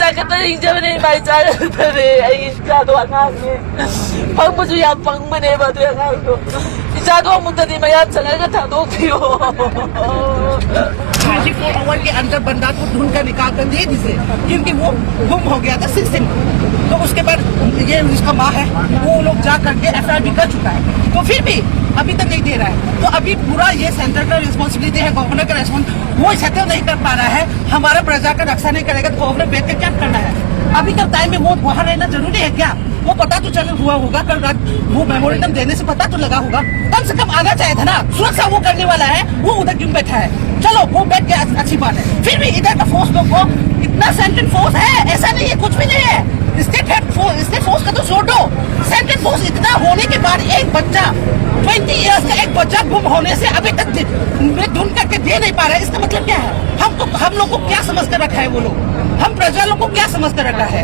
ꯆꯥꯒꯠꯇ ꯍꯤꯡꯖꯕꯅꯦ ꯏꯃꯥꯏ ꯆꯥꯒꯠꯇꯅꯦ ꯑꯩꯒꯤ ꯏꯆꯥꯗꯣ ꯑꯉꯥꯡꯅꯦ ꯐꯪꯕꯁꯨ ꯌꯥꯝ ꯐꯪꯕꯅꯦꯕ ꯑꯗꯨ ꯑꯉꯥꯡꯗꯣ इजादो मुद्दे में याद चलेगा था दो पियो 24 आवर के अंदर बंदा को ढूंढ कर निकाल कर दे जिसे क्योंकि वो गुम हो गया था सिस्टम तो उसके बाद ये उसका माँ है वो लोग जा करके FIR भी कर चुका है तो फिर भी अभी तक नहीं दे रहा है तो अभी पूरा ये सेंटर का रिस्पॉन्सिबिलिटी है गवर्नर का रेस्पॉन्स वो सेटल नहीं कर पा रहा है हमारा प्रजा का रक्षा नहीं करेगा तो गवर्नर बैठ कर क्या करना है अभी तक टाइम में वो वहाँ रहना जरूरी है क्या वो पता तो चल हुआ होगा कल रात वो मेमोरेंडम देने से पता तो लगा होगा कम से कम आना चाहिए था ना सुरक्षा वो करने वाला है वो उधर क्यों बैठा है चलो वो बैठ के अच्छी बात है फिर भी इधर का फोर्स लोग को इतना सेंट्रल फोर्स है ऐसा नहीं है कुछ भी नहीं है स्टेट फोर्स का तो छोड़ो सेंट्रल फोर्स इतना होने के बाद एक बच्चा 20 इयर्स का एक बच्चा गुम होने से अभी तक ढूंढ करके दे नहीं पा रहा है इसका मतलब क्या है हम लोग को क्या समझ कर रखा है वो लोग हम प्रजा लोग को क्या समझ कर रखा है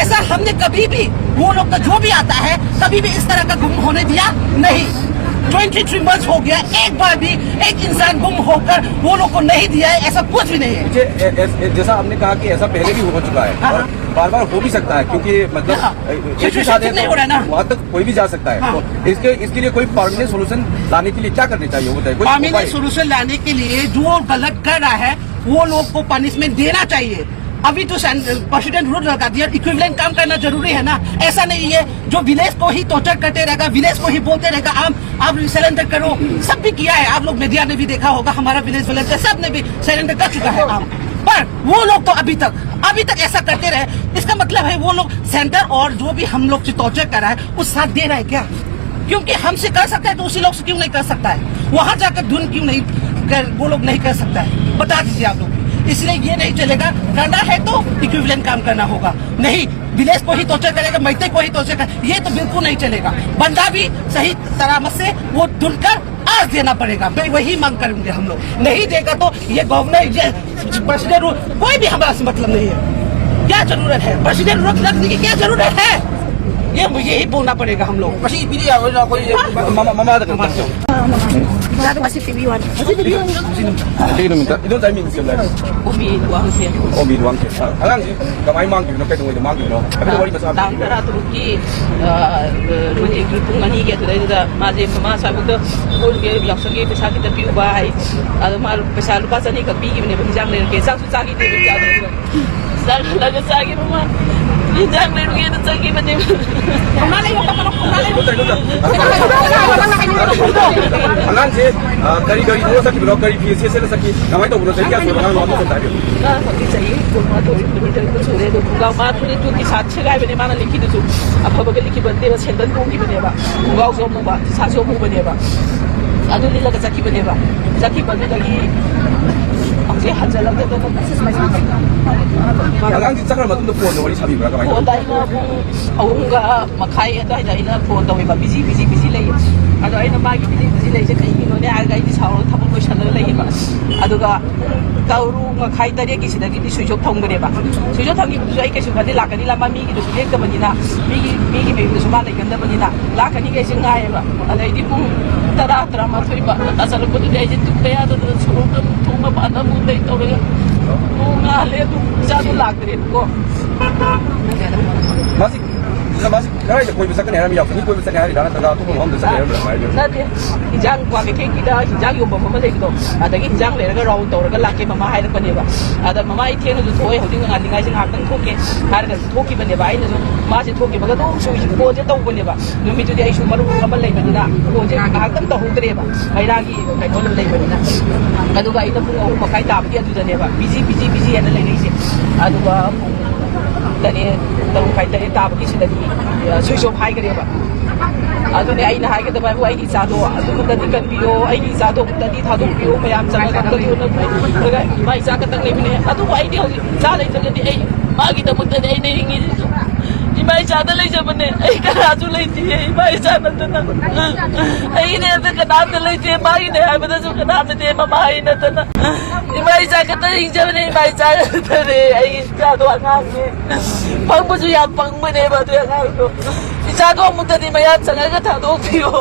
ऐसा हमने कभी भी वो लोग का जो भी आता है कभी भी इस तरह का गुम होने दिया नहीं 23 मंथ्स हो गया एक बार भी एक इंसान गुम होकर वो लोग को नहीं दिया है ऐसा कुछ भी नहीं है जैसा आपने कहा कि ऐसा पहले भी हो चुका है और बार बार हो भी सकता है क्योंकि मतलब वहाँ तक कोई भी जा सकता है तो इसके लिए कोई परमानेंट सोल्यूशन लाने के लिए क्या करना चाहिए बताइए परमानेंट सोल्यूशन लाने के लिए जो गलत कर रहा है वो लोग को पनिशमेंट देना चाहिए अभी तो प्रेसिडेंट रूल लगा दिया इक्विवेलेंट काम करना जरूरी है ना ऐसा नहीं है जो विलेज को ही टॉर्चर करते रहेगा विलेज को ही बोलते रहेगा आप सरेंडर करो सब भी किया है आप लोग मीडिया ने भी देखा होगा हमारा विलेज सब ने भी सरेंडर कर चुका है पर वो लोग तो अभी तक ऐसा करते रहे इसका मतलब है वो लोग सेंटर और जो भी हम लोग से टॉर्चर कर रहा है उस साथ दे रहा है क्या क्योंकि हमसे कर सकता है तो उसी लोग से क्यों नहीं कर सकता है वहां जाकर धुन क्यों नहीं वो लोग नहीं कर सकता है बता दीजिए आप लोग इसलिए ये नहीं चलेगा करना है तो इक्विवेलेंट काम करना होगा नहीं विलेज को ही टॉर्चर करेगा मैते को ही टॉर्चर करेगा ये तो बिल्कुल नहीं चलेगा बंदा भी सही तरामत से वो ढूंढकर आज देना पड़ेगा मैं वही मांग करेंगे हम लोग नहीं देगा तो ये गवर्नर ये प्रेसिडेंट कोई भी हमारा से मतलब नहीं है क्या जरूरत है प्रेसिडेंट रूल रखने की क्या जरूरत है ये यही बोलना पड़ेगा हम लोग Masyado masih TV1. Sige naman ta. Ito tayo minsan lang. Ubi duang siya. Ubi duang siya. Alang kamay mangki no kaito mo mangki no. Abi wali masabi. Tang tara tuki manje grupung ani ke tudai da maje mama sabu da ol ge yaksa ge pesa ki da piu bai. Ado mar pesa lupa sani ka bi ki ne bi jang le ke sang su sa ki de bi ja da. Sang la ga sa ki mama. Ni jang le ge da sa ki manje. Mama le yo ka mama mama le. Alang si dari dua sakit berapa dari PSC saya sakit. Namai tu bukan saya kiasa orang lain tu tadi. Nah, kalau saya cuma 2 kilometer itu sudah tu. Kalau mat ni tu di saat saya beri mana liki tu. Apa bagai liki bende bas hendak bungi bende ba. Gau so mu ba, saat so mu bende ba. Ado ni laga zaki bende ba. Zaki bende lagi. Saya hajar lagi tu. Alang si cakap macam tu pun wali sabi berapa kamai. Pon dah ina pun awang ga makai dah ina pon dah ba busy lagi. Ado ina bagi busy lagi saya kini ni agak ini sahur thapu ko shalal lagi ba. Ado ga tauru makai tadi kisi dah kini sujuk thong beri ba. Sujuk thong itu saya kesi benda lakani lama migi tu dia ke benda migi tu semua lagi kena benda lakani kesi ngai ba. Ada ini pun tera matui ba. Asal ko tu dia jadi tu dia tu suruh tu thong ba ada mudai tu dia. Ngalih tu jatuh lagi ko. Masih kalau ada koi besar kan hari ni koi besar hari dalam tengah tu pun orang besar hari bermain. Nanti hijang kuah kek kita hijang yung mama lagi tu. Ada hijang lagi kan raw tu, kan laki mama hai nak benda ba. Ada mama itu yang tu thoi, hari ni ngan dengai sing akan thoke, hari kan thoki benda ba. Ini tu masih thoki, bagai tu suji ko je tahu benda ba. Numi tu dia isu malu kamal lagi benda. Ko je akan tahu tere ba. Hai lagi kai kolom lagi benda. Aduh ba itu pun aku makai tak dia tu je ba. Busy ada lagi ni. Aduh ba tadi tahu kai tadi tak begitu tadi sujuk hai ke dia ba. Aduh ni aina hai ke tu ba buai izado. Aduh tadi kan bio, aina izado tadi thadu bio mayam jangan kan tadi orang tu. Bagai mai izado tang lagi ni. Aduh buai dia jalan itu jadi ai magi tu mungkin ai ni ini. Imai izado lagi je benda. Ai kan aju lagi je. Imai izado tu na. Ai ni ada kenal tu lagi je. Magi ni hai betul tu kenal tu dia mama hai na tu na. Imai izado tu hingga ni imai izado tu ni. Ai izado angan ni. Pangbuju yang pang mana batu yang aku. Izado muda ni maya jangan kata doa piu.